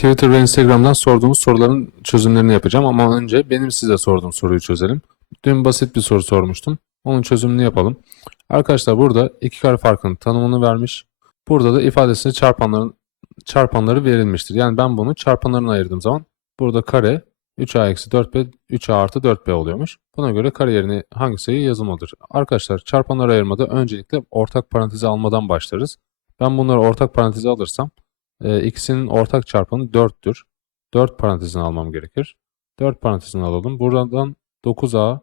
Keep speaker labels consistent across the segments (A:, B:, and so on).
A: Twitter ve Instagram'dan sorduğumuz soruların çözümlerini yapacağım ama önce benim size sorduğum soruyu çözelim. Dün basit bir soru sormuştum. Onun çözümünü yapalım. Arkadaşlar burada iki kare farkının tanımını vermiş. Burada da ifadesini çarpanların çarpanları verilmiştir. Yani ben bunu çarpanlarına ayırdığım zaman burada kare 3a-4b 3a artı 4b oluyormuş. Buna göre kare yerine hangi sayı yazılmalıdır? Arkadaşlar çarpanları ayırmada öncelikle ortak parantezi almadan başlarız. Ben bunları ortak paranteze alırsam e, ikisinin ortak çarpanı 4'tür. 4 parantezini almam gerekir. 4 parantezini alalım. Buradan 9a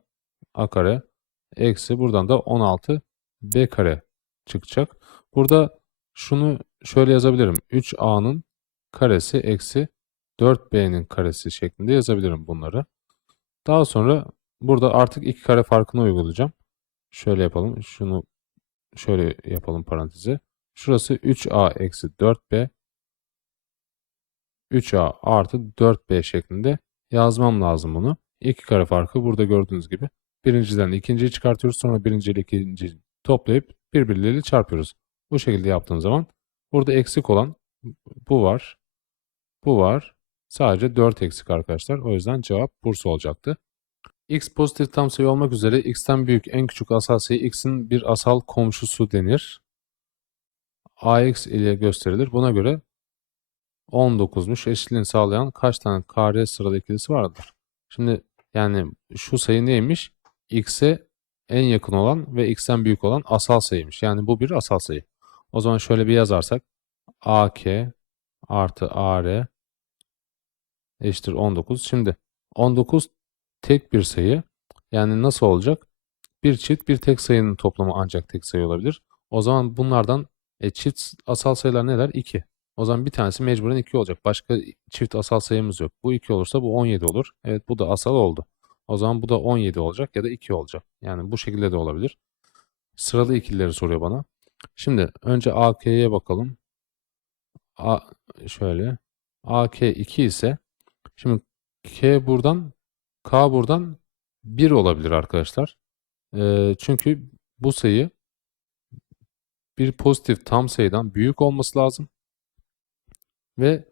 A: a kare eksi buradan da 16 b kare çıkacak. Burada şunu şöyle yazabilirim. 3a'nın karesi eksi 4b'nin karesi şeklinde yazabilirim bunları. Daha sonra burada artık iki kare farkını uygulayacağım. Şöyle yapalım. Şunu şöyle yapalım parantezi. Şurası 3a eksi 4b 3a artı 4b şeklinde yazmam lazım bunu. İki kare farkı burada gördüğünüz gibi. Birinciden ikinciyi çıkartıyoruz. Sonra birinci ile ikinciyi toplayıp birbirleriyle çarpıyoruz. Bu şekilde yaptığım zaman burada eksik olan bu var. Bu var. Sadece 4 eksik arkadaşlar. O yüzden cevap Bursa olacaktı. x pozitif tam sayı olmak üzere x'ten büyük en küçük asal sayı x'in bir asal komşusu denir. ax ile gösterilir. Buna göre 19'muş. Eşitliğini sağlayan kaç tane kare sıralı ikilisi vardır? Şimdi yani şu sayı neymiş? X'e en yakın olan ve x'ten büyük olan asal sayıymış. Yani bu bir asal sayı. O zaman şöyle bir yazarsak AK artı AR eşittir 19. Şimdi 19 tek bir sayı. Yani nasıl olacak? Bir çift bir tek sayının toplamı ancak tek sayı olabilir. O zaman bunlardan e, çift asal sayılar neler? 2. O zaman bir tanesi mecburen 2 olacak. Başka çift asal sayımız yok. Bu 2 olursa bu 17 olur. Evet bu da asal oldu. O zaman bu da 17 olacak ya da 2 olacak. Yani bu şekilde de olabilir. Sıralı ikilileri soruyor bana. Şimdi önce AK'ye bakalım. A, şöyle. AK 2 ise şimdi K buradan K buradan 1 olabilir arkadaşlar. Ee, çünkü bu sayı bir pozitif tam sayıdan büyük olması lazım ve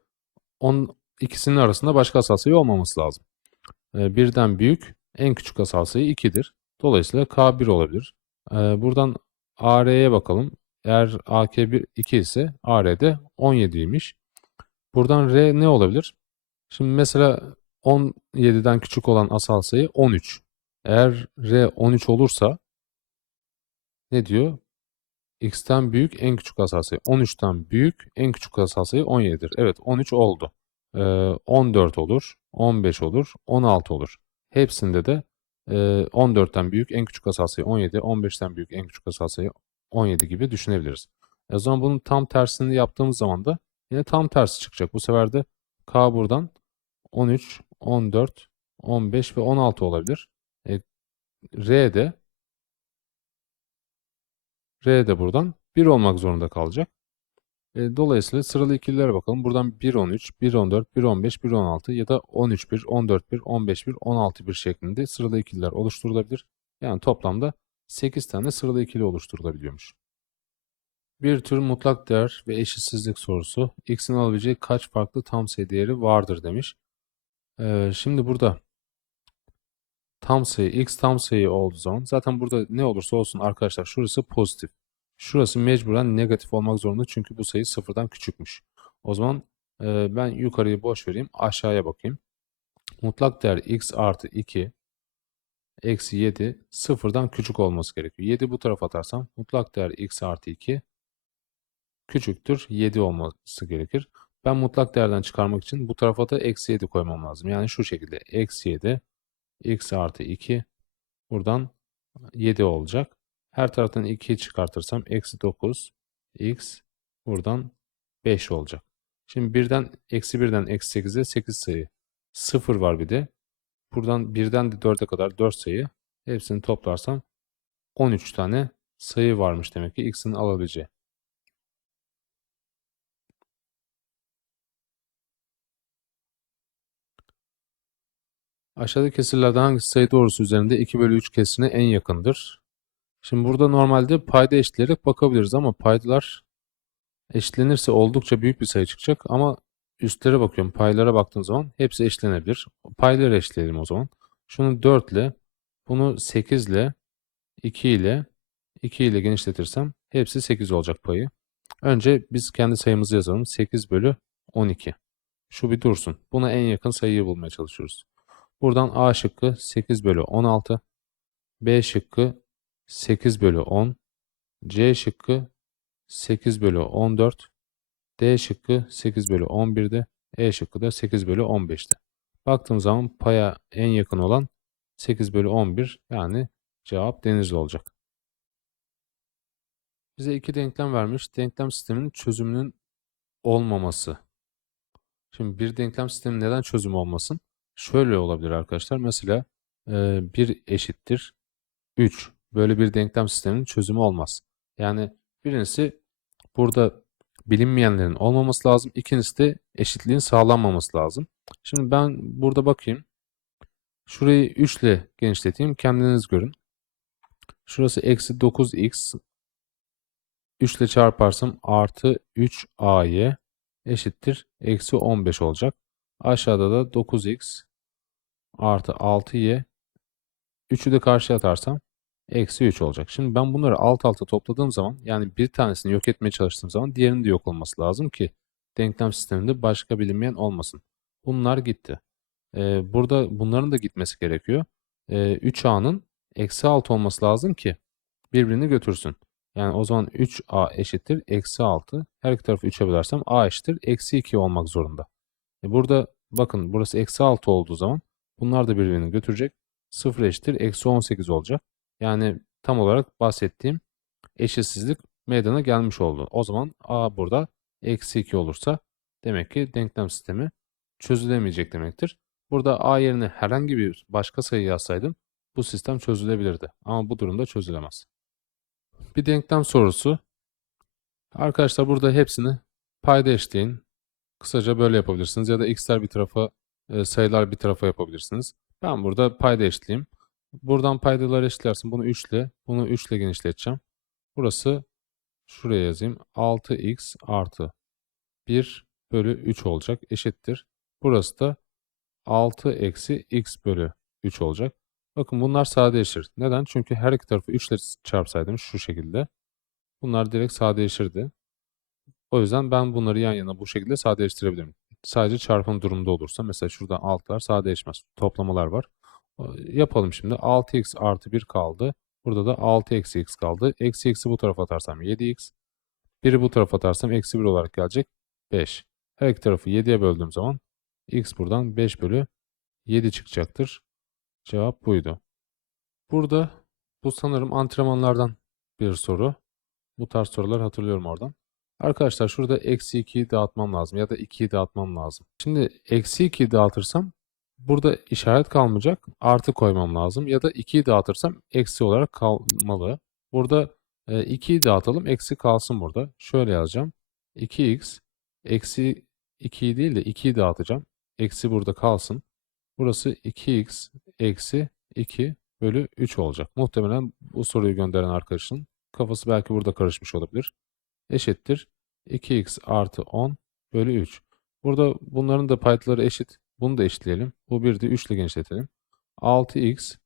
A: on ikisinin arasında başka asal sayı olmaması lazım. Ee, birden büyük en küçük asal sayı 2'dir. Dolayısıyla K1 olabilir. Ee, buradan AR'ye bakalım. Eğer AK1 2 ise AR de 17'ymiş. Buradan R ne olabilir? Şimdi mesela 17'den küçük olan asal sayı 13. Eğer R 13 olursa ne diyor? X'ten büyük en küçük asal sayı. 13'ten büyük en küçük asal sayı 17'dir. Evet 13 oldu. Ee, 14 olur, 15 olur, 16 olur. Hepsinde de e, 14'ten büyük en küçük asal sayı 17, 15'ten büyük en küçük asal sayı 17 gibi düşünebiliriz. E, o zaman bunun tam tersini yaptığımız zaman da yine tam tersi çıkacak. Bu sefer de k buradan 13, 14, 15 ve 16 olabilir. E, R de R de buradan 1 olmak zorunda kalacak. E, dolayısıyla sıralı ikililere bakalım. Buradan 1, 13, 1, 14, 1, 15, 1, 16 ya da 13, 1, 14, 1, 15, 1, 16, 1 şeklinde sıralı ikililer oluşturulabilir. Yani toplamda 8 tane sıralı ikili oluşturulabiliyormuş. Bir tür mutlak değer ve eşitsizlik sorusu. X'in alabileceği kaç farklı tam sayı değeri vardır demiş. Ee, şimdi burada tam sayı, x tam sayı olduğu zaman zaten burada ne olursa olsun arkadaşlar şurası pozitif. Şurası mecburen negatif olmak zorunda çünkü bu sayı sıfırdan küçükmüş. O zaman e, ben yukarıyı boş vereyim aşağıya bakayım. Mutlak değer x artı 2 eksi 7 sıfırdan küçük olması gerekiyor. 7 bu tarafa atarsam mutlak değer x artı 2 küçüktür 7 olması gerekir. Ben mutlak değerden çıkarmak için bu tarafa da eksi 7 koymam lazım. Yani şu şekilde eksi 7 x artı 2 buradan 7 olacak. Her taraftan 2'yi çıkartırsam eksi 9 x buradan 5 olacak. Şimdi birden eksi 1'den eksi 8'e 8 sayı. 0 var bir de. Buradan 1'den de 4'e kadar 4 sayı. Hepsini toplarsam 13 tane sayı varmış demek ki x'in alabileceği. Aşağıdaki kesirlerden hangisi sayı doğrusu üzerinde 2 bölü 3 kesirine en yakındır? Şimdi burada normalde payda eşitleyerek bakabiliriz ama paydalar eşitlenirse oldukça büyük bir sayı çıkacak ama üstlere bakıyorum. Paylara baktığım zaman hepsi eşlenebilir. Payları eşleyelim o zaman. Şunu 4 ile, bunu 8 ile, 2 ile, 2 ile genişletirsem hepsi 8 olacak payı. Önce biz kendi sayımızı yazalım. 8 bölü 12. Şu bir dursun. Buna en yakın sayıyı bulmaya çalışıyoruz. Buradan A şıkkı 8 bölü 16. B şıkkı 8 bölü 10. C şıkkı 8 bölü 14. D şıkkı 8 bölü 11'de. E şıkkı da 8 bölü 15'te. Baktığım zaman paya en yakın olan 8 bölü 11 yani cevap denizli olacak. Bize iki denklem vermiş. Denklem sisteminin çözümünün olmaması. Şimdi bir denklem sistemi neden çözüm olmasın? Şöyle olabilir arkadaşlar. Mesela e, 1 eşittir 3. Böyle bir denklem sisteminin çözümü olmaz. Yani birincisi burada bilinmeyenlerin olmaması lazım. İkincisi de eşitliğin sağlanmaması lazım. Şimdi ben burada bakayım. Şurayı 3 ile genişleteyim. Kendiniz görün. Şurası eksi 9x 3 ile çarparsam artı 3ay eşittir. Eksi 15 olacak. Aşağıda da 9x artı 6y 3'ü de karşıya atarsam eksi 3 olacak. Şimdi ben bunları alt alta topladığım zaman yani bir tanesini yok etmeye çalıştığım zaman diğerinin de yok olması lazım ki denklem sisteminde başka bilinmeyen olmasın. Bunlar gitti. Ee, burada bunların da gitmesi gerekiyor. Ee, 3a'nın eksi 6 olması lazım ki birbirini götürsün. Yani o zaman 3a eşittir eksi 6. Her iki tarafı 3'e bölersem a eşittir eksi 2 olmak zorunda. E burada bakın burası eksi 6 olduğu zaman bunlar da birbirini götürecek. 0 eşittir eksi 18 olacak. Yani tam olarak bahsettiğim eşitsizlik meydana gelmiş oldu. O zaman a burada eksi 2 olursa demek ki denklem sistemi çözülemeyecek demektir. Burada a yerine herhangi bir başka sayı yazsaydım bu sistem çözülebilirdi. Ama bu durumda çözülemez. Bir denklem sorusu. Arkadaşlar burada hepsini payda eşleyin. Kısaca böyle yapabilirsiniz ya da x'ler bir tarafa, e, sayılar bir tarafa yapabilirsiniz. Ben burada payda eşleyeyim. Buradan paydaları eşitlersin. Bunu 3 ile, bunu 3 ile genişleteceğim. Burası şuraya yazayım. 6x artı 1 bölü 3 olacak. Eşittir. Burası da 6 eksi x bölü 3 olacak. Bakın bunlar sadeleşir. Neden? Çünkü her iki tarafı 3 ile çarpsaydım şu şekilde. Bunlar direkt sadeleşirdi. O yüzden ben bunları yan yana bu şekilde sadeleştirebilirim. Sadece çarpım durumda olursa mesela şuradan 6'lar sadeleşmez. Toplamalar var. Yapalım şimdi. 6x artı 1 kaldı. Burada da 6 eksi x kaldı. Eksi x'i bu tarafa atarsam 7x. 1'i bu tarafa atarsam eksi 1 olarak gelecek 5. Her iki tarafı 7'ye böldüğüm zaman x buradan 5 bölü 7 çıkacaktır. Cevap buydu. Burada bu sanırım antrenmanlardan bir soru. Bu tarz sorular hatırlıyorum oradan. Arkadaşlar şurada eksi 2'yi dağıtmam lazım ya da 2'yi dağıtmam lazım. Şimdi eksi 2'yi dağıtırsam burada işaret kalmayacak. Artı koymam lazım. Ya da 2'yi dağıtırsam eksi olarak kalmalı. Burada e, 2'yi dağıtalım. Eksi kalsın burada. Şöyle yazacağım. 2x eksi 2'yi değil de 2'yi dağıtacağım. Eksi burada kalsın. Burası 2x eksi 2 bölü 3 olacak. Muhtemelen bu soruyu gönderen arkadaşın kafası belki burada karışmış olabilir. Eşittir 2x artı 10 bölü 3. Burada bunların da paydaları eşit. Bunu da eşitleyelim. Bu bir de 3 ile genişletelim. 6x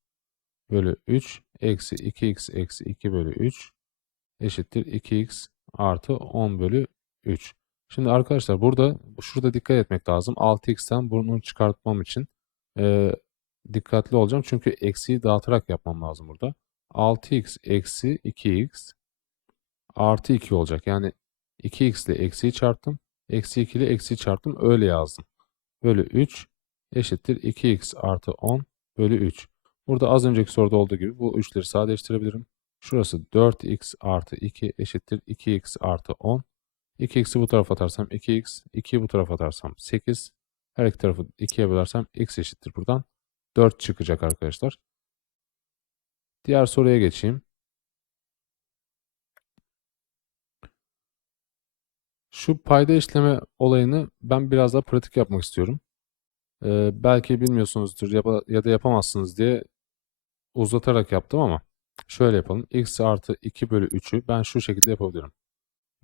A: bölü 3 eksi 2x eksi 2 bölü 3 eşittir 2x artı 10 bölü 3. Şimdi arkadaşlar burada şurada dikkat etmek lazım. 6x'ten bunu çıkartmam için e, dikkatli olacağım. Çünkü eksiyi dağıtarak yapmam lazım burada. 6x eksi 2x artı 2 olacak. Yani 2x ile eksiyi çarptım. Eksi 2 ile eksiyi çarptım. Öyle yazdım. Bölü 3 eşittir 2x artı 10 bölü 3. Burada az önceki soruda olduğu gibi bu 3'leri sadeleştirebilirim. Şurası 4x artı 2 eşittir 2x artı 10. 2x'i bu tarafa atarsam 2x, 2'yi bu tarafa atarsam 8. Her iki tarafı 2'ye bölersem x eşittir buradan. 4 çıkacak arkadaşlar. Diğer soruya geçeyim. Şu payda işleme olayını ben biraz daha pratik yapmak istiyorum. Ee, belki bilmiyorsunuzdur ya, ya da yapamazsınız diye uzatarak yaptım ama şöyle yapalım. x artı 2 bölü 3'ü ben şu şekilde yapabilirim.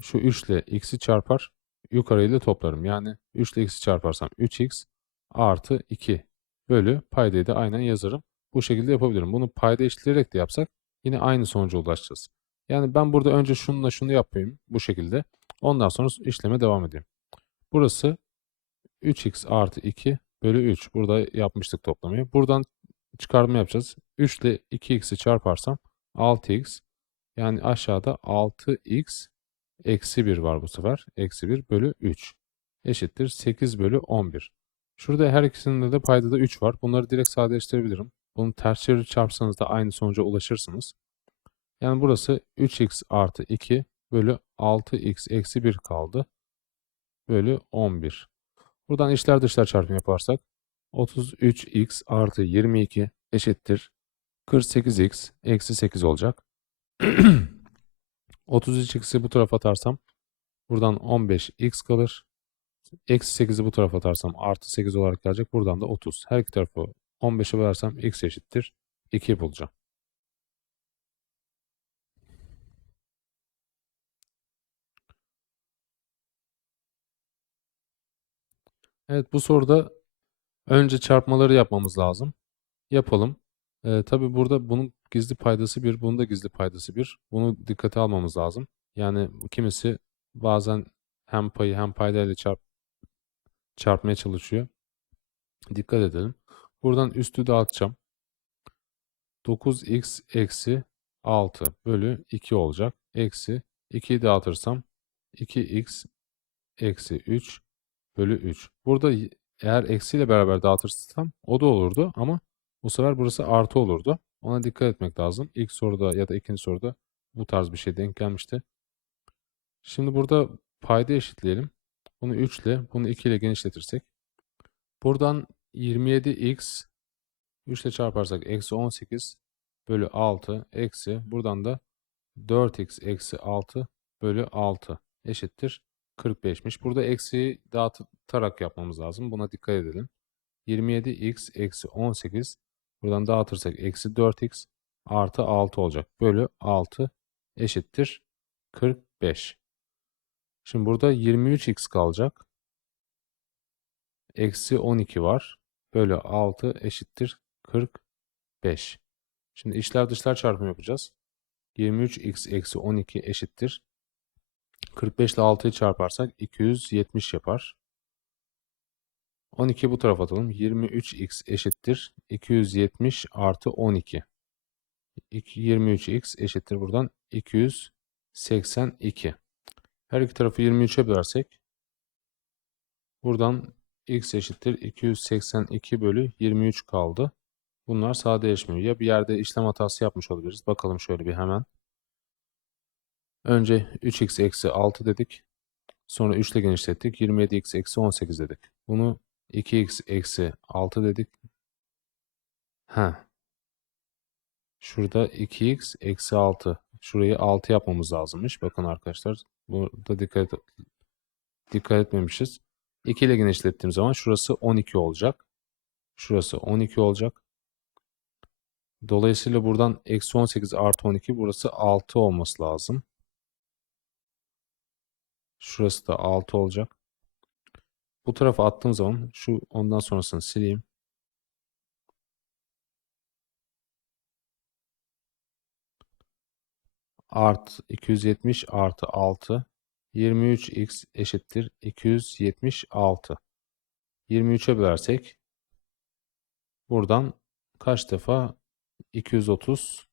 A: Şu 3 ile x'i çarpar. yukarıyla toplarım. Yani 3 ile x'i çarparsam 3x artı 2 bölü paydayı da aynen yazarım. Bu şekilde yapabilirim. Bunu payda eşitleyerek de yapsak yine aynı sonuca ulaşacağız. Yani ben burada önce şununla şunu yapayım bu şekilde. Ondan sonra işleme devam edeyim. Burası 3x artı 2 bölü 3. Burada yapmıştık toplamayı. Buradan çıkarma yapacağız. 3 ile 2x'i çarparsam 6x. Yani aşağıda 6x eksi 1 var bu sefer. Eksi 1 bölü 3 eşittir 8 bölü 11. Şurada her ikisinde de paydada 3 var. Bunları direkt sadeleştirebilirim. Bunu ters çevirip çarpsanız da aynı sonuca ulaşırsınız. Yani burası 3x artı 2 bölü 6x eksi 1 kaldı. Bölü 11. Buradan içler dışlar çarpımı yaparsak 33x artı 22 eşittir 48x eksi 8 olacak. 33x'i bu tarafa atarsam buradan 15x kalır. Eksi 8'i bu tarafa atarsam artı 8 olarak gelecek. Buradan da 30. Her iki tarafı 15'e bölersem x eşittir 2 bulacağım. Evet bu soruda önce çarpmaları yapmamız lazım. Yapalım. Ee, tabii burada bunun gizli paydası 1, bunun da gizli paydası 1. Bunu dikkate almamız lazım. Yani kimisi bazen hem payı hem paydayla çarp çarpmaya çalışıyor. Dikkat edelim. Buradan üstü dağıtacağım. 9x eksi 6 bölü 2 olacak. Eksi 2'yi dağıtırsam 2x eksi 3 bölü 3. Burada eğer eksiyle beraber dağıtırsam o da olurdu ama bu sefer burası artı olurdu. Ona dikkat etmek lazım. İlk soruda ya da ikinci soruda bu tarz bir şey denk gelmişti. Şimdi burada payda eşitleyelim. Bunu 3 ile, bunu 2 ile genişletirsek. Buradan 27x 3 ile çarparsak eksi 18 bölü 6 eksi buradan da 4x eksi 6 bölü 6 eşittir 45'miş. Burada eksiyi dağıtarak yapmamız lazım. Buna dikkat edelim. 27x eksi 18 buradan dağıtırsak eksi 4x artı 6 olacak. Bölü 6 eşittir 45. Şimdi burada 23x kalacak. Eksi 12 var. Bölü 6 eşittir 45. Şimdi içler dışlar çarpımı yapacağız. 23x eksi 12 eşittir. 45 ile 6'yı çarparsak 270 yapar. 12 bu tarafa atalım. 23x eşittir. 270 artı 12. 23x eşittir buradan 282. Her iki tarafı 23'e bölersek buradan x eşittir 282 bölü 23 kaldı. Bunlar sadeleşmiyor. Ya bir yerde işlem hatası yapmış olabiliriz. Bakalım şöyle bir hemen. Önce 3x eksi 6 dedik. Sonra 3 ile genişlettik. 27x eksi 18 dedik. Bunu 2x eksi 6 dedik. Ha. Şurada 2x eksi 6. Şurayı 6 yapmamız lazımmış. Bakın arkadaşlar. Burada dikkat, dikkat etmemişiz. 2 ile genişlettiğim zaman şurası 12 olacak. Şurası 12 olacak. Dolayısıyla buradan eksi 18 artı 12 burası 6 olması lazım. Şurası da 6 olacak. Bu tarafa attığım zaman şu ondan sonrasını sileyim. Art 270 artı 6 23x eşittir 276. 23'e bölersek buradan kaç defa 230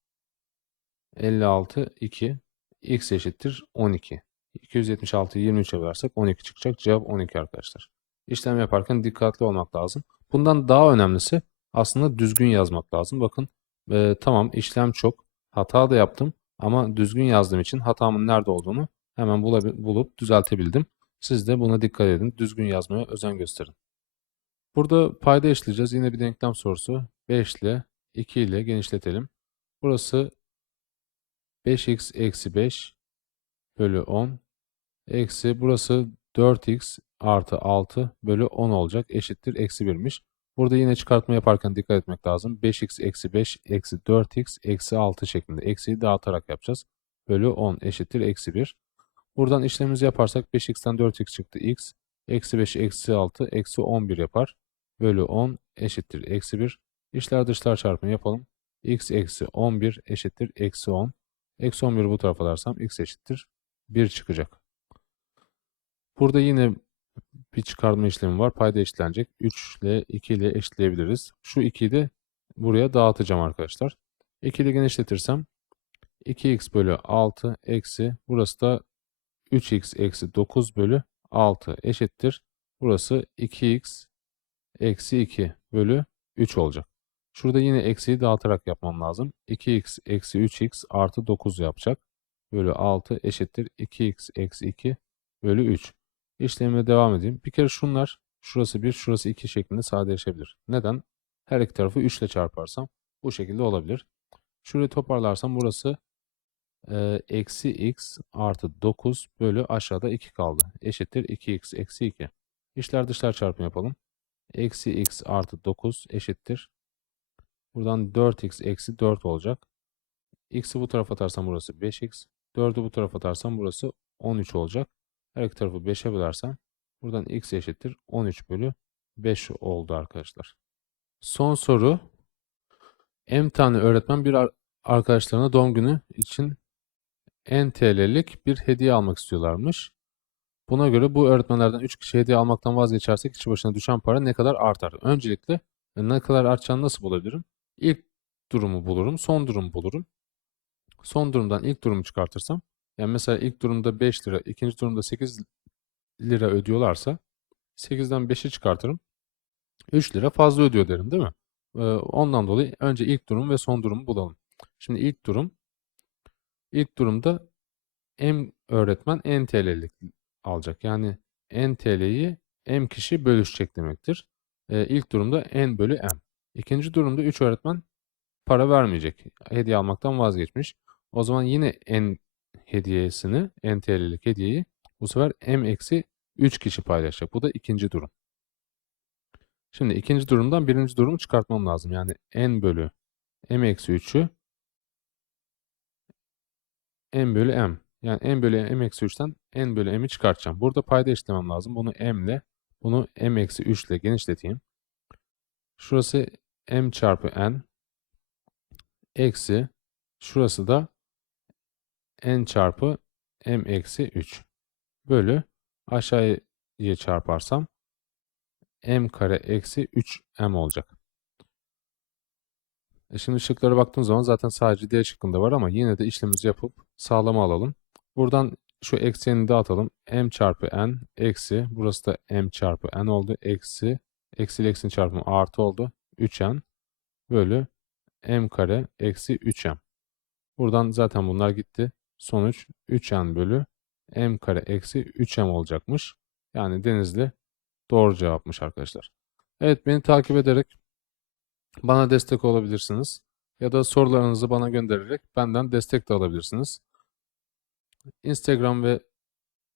A: 56 2 x eşittir 12. 276'yı 23'e bölersek 12 çıkacak. Cevap 12 arkadaşlar. İşlem yaparken dikkatli olmak lazım. Bundan daha önemlisi aslında düzgün yazmak lazım. Bakın e, tamam işlem çok. Hata da yaptım ama düzgün yazdığım için hatamın nerede olduğunu hemen bulup düzeltebildim. Siz de buna dikkat edin. Düzgün yazmaya özen gösterin. Burada payda işleyeceğiz. Yine bir denklem sorusu. 5 ile 2 ile genişletelim. Burası 5x eksi 5 bölü 10 eksi burası 4x artı 6 bölü 10 olacak. Eşittir eksi 1'miş. Burada yine çıkartma yaparken dikkat etmek lazım. 5x eksi 5 eksi 4x eksi 6 şeklinde eksiyi dağıtarak yapacağız. Bölü 10 eşittir eksi 1. Buradan işlemimizi yaparsak 5x'ten 4x çıktı x. Eksi 5 eksi 6 eksi 11 yapar. Bölü 10 eşittir eksi 1. İşler dışlar çarpımı yapalım. x eksi 11 eşittir eksi 10. Eksi 11 bu tarafa alarsam x eşittir 1 çıkacak. Burada yine bir çıkarma işlemi var. Payda eşitlenecek. 3 ile 2 ile eşitleyebiliriz. Şu 2'yi de buraya dağıtacağım arkadaşlar. 2 ile genişletirsem 2x bölü 6 eksi burası da 3x eksi 9 bölü 6 eşittir. Burası 2x eksi 2 bölü 3 olacak. Şurada yine eksiyi dağıtarak yapmam lazım. 2x eksi 3x artı 9 yapacak. Bölü 6 eşittir 2x eksi 2 bölü 3. İşlemime devam edeyim. Bir kere şunlar şurası 1 şurası 2 şeklinde sadeleşebilir. Neden? Her iki tarafı 3 ile çarparsam bu şekilde olabilir. Şurayı toparlarsam burası e, eksi x artı 9 bölü aşağıda 2 kaldı. Eşittir 2x eksi 2. İşler dışlar çarpımı yapalım. Eksi x artı 9 eşittir. Buradan 4x eksi 4 olacak. x'i bu tarafa atarsam burası 5x. 4'ü bu tarafa atarsam burası 13 olacak. Her iki tarafı 5'e bölersem buradan x eşittir 13 bölü 5 oldu arkadaşlar. Son soru. M tane öğretmen bir ar- arkadaşlarına doğum günü için N TL'lik bir hediye almak istiyorlarmış. Buna göre bu öğretmenlerden 3 kişi hediye almaktan vazgeçersek kişi başına düşen para ne kadar artar? Öncelikle e, ne kadar artacağını nasıl bulabilirim? İlk durumu bulurum, son durumu bulurum. Son durumdan ilk durumu çıkartırsam, yani mesela ilk durumda 5 lira, ikinci durumda 8 lira ödüyorlarsa 8'den 5'i çıkartırım. 3 lira fazla ödüyor derim değil mi? Ondan dolayı önce ilk durum ve son durumu bulalım. Şimdi ilk durum, ilk durumda M öğretmen N TL'lik alacak. Yani N TL'yi M kişi bölüşecek demektir. İlk durumda N bölü M. İkinci durumda 3 öğretmen para vermeyecek. Hediye almaktan vazgeçmiş. O zaman yine N hediyesini, N TL'lik hediyeyi bu sefer M eksi 3 kişi paylaşacak. Bu da ikinci durum. Şimdi ikinci durumdan birinci durumu çıkartmam lazım. Yani N bölü M eksi 3'ü N bölü M. Yani N bölü M eksi 3'ten N bölü M'i çıkartacağım. Burada payda eşitlemem lazım. Bunu M ile, bunu M eksi 3 ile genişleteyim. Şurası M çarpı N eksi şurası da N çarpı M eksi 3 bölü aşağıya çarparsam M kare eksi 3M olacak. E şimdi şıklara baktığım zaman zaten sadece D şıkkında var ama yine de işlemimizi yapıp sağlama alalım. Buradan şu eksenini dağıtalım. M çarpı N eksi burası da M çarpı N oldu. Eksi eksi ile eksinin çarpımı artı oldu. 3N bölü M kare eksi 3M. Buradan zaten bunlar gitti. Sonuç 3N bölü M kare eksi 3M olacakmış. Yani Denizli doğru cevapmış arkadaşlar. Evet beni takip ederek bana destek olabilirsiniz. Ya da sorularınızı bana göndererek benden destek de alabilirsiniz. Instagram ve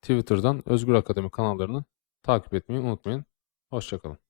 A: Twitter'dan Özgür Akademi kanallarını takip etmeyi unutmayın. Hoşçakalın.